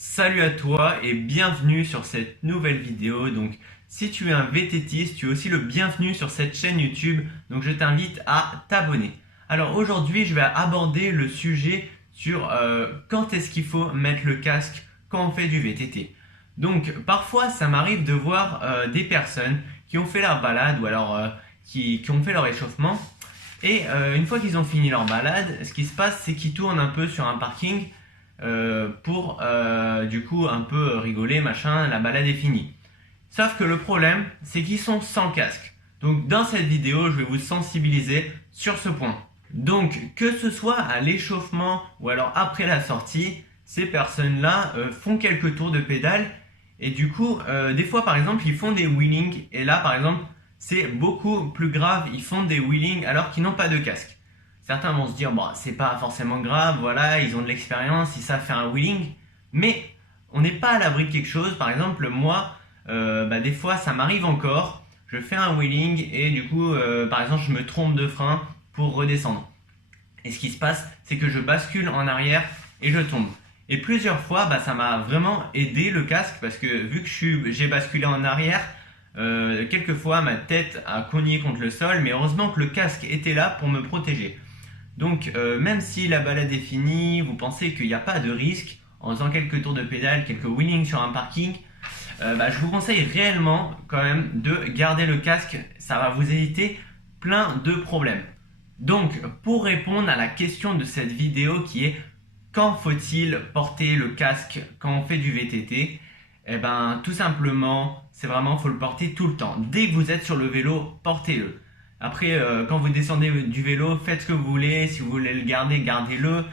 Salut à toi et bienvenue sur cette nouvelle vidéo. Donc, si tu es un VTTiste, tu es aussi le bienvenu sur cette chaîne YouTube. Donc, je t'invite à t'abonner. Alors, aujourd'hui, je vais aborder le sujet sur quand est-ce qu'il faut mettre le casque quand on fait du VTT. Donc, parfois, ça m'arrive de voir des personnes qui ont fait leur balade ou alors qui ont fait leur échauffement. Et une fois qu'ils ont fini leur balade, ce qui se passe, c'est qu'ils tournent un peu sur un parking pour du coup un peu rigoler, machin, la balade est finie. Sauf que le problème, c'est qu'ils sont sans casque. Donc dans cette vidéo, je vais vous sensibiliser sur ce point. Donc que ce soit à l'échauffement ou alors après la sortie, ces personnes-là font quelques tours de pédale et du coup, des fois par exemple, ils font des wheelings et là par exemple, c'est beaucoup plus grave, ils font des wheelings alors qu'ils n'ont pas de casque. Certains vont se dire, bon, c'est pas forcément grave, voilà, ils ont de l'expérience, ils savent faire un wheeling, mais on n'est pas à l'abri de quelque chose. Par exemple, moi, des fois, ça m'arrive encore, je fais un wheeling et du coup, par exemple, je me trompe de frein pour redescendre. Et ce qui se passe, c'est que je bascule en arrière et je tombe. Et plusieurs fois, ça m'a vraiment aidé le casque parce que vu que j'ai basculé en arrière, quelquefois ma tête a cogné contre le sol, mais heureusement que le casque était là pour me protéger. Donc même si la balade est finie, vous pensez qu'il n'y a pas de risque, en faisant quelques tours de pédale, quelques wheelings sur un parking, je vous conseille réellement quand même de garder le casque, ça va vous éviter plein de problèmes. Donc pour répondre à la question de cette vidéo qui est quand faut-il porter le casque quand on fait du VTT, tout simplement, c'est vraiment, faut le porter tout le temps. Dès que vous êtes sur le vélo, portez-le. Après, quand vous descendez du vélo, faites ce que vous voulez. Si vous voulez le garder, gardez-le.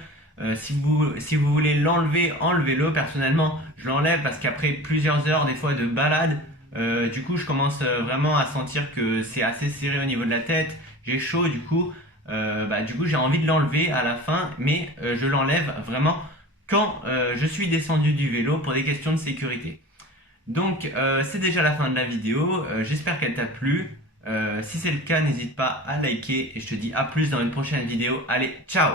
Si vous voulez l'enlever, enlevez-le. Personnellement, je l'enlève parce qu'après plusieurs heures, des fois, de balade, du coup, je commence vraiment à sentir que c'est assez serré au niveau de la tête. J'ai chaud, du coup, j'ai envie de l'enlever à la fin, mais je l'enlève vraiment quand je suis descendu du vélo pour des questions de sécurité. Donc, c'est déjà la fin de la vidéo. J'espère qu'elle t'a plu. Si c'est le cas, n'hésite pas à liker et je te dis à plus dans une prochaine vidéo. Allez, ciao!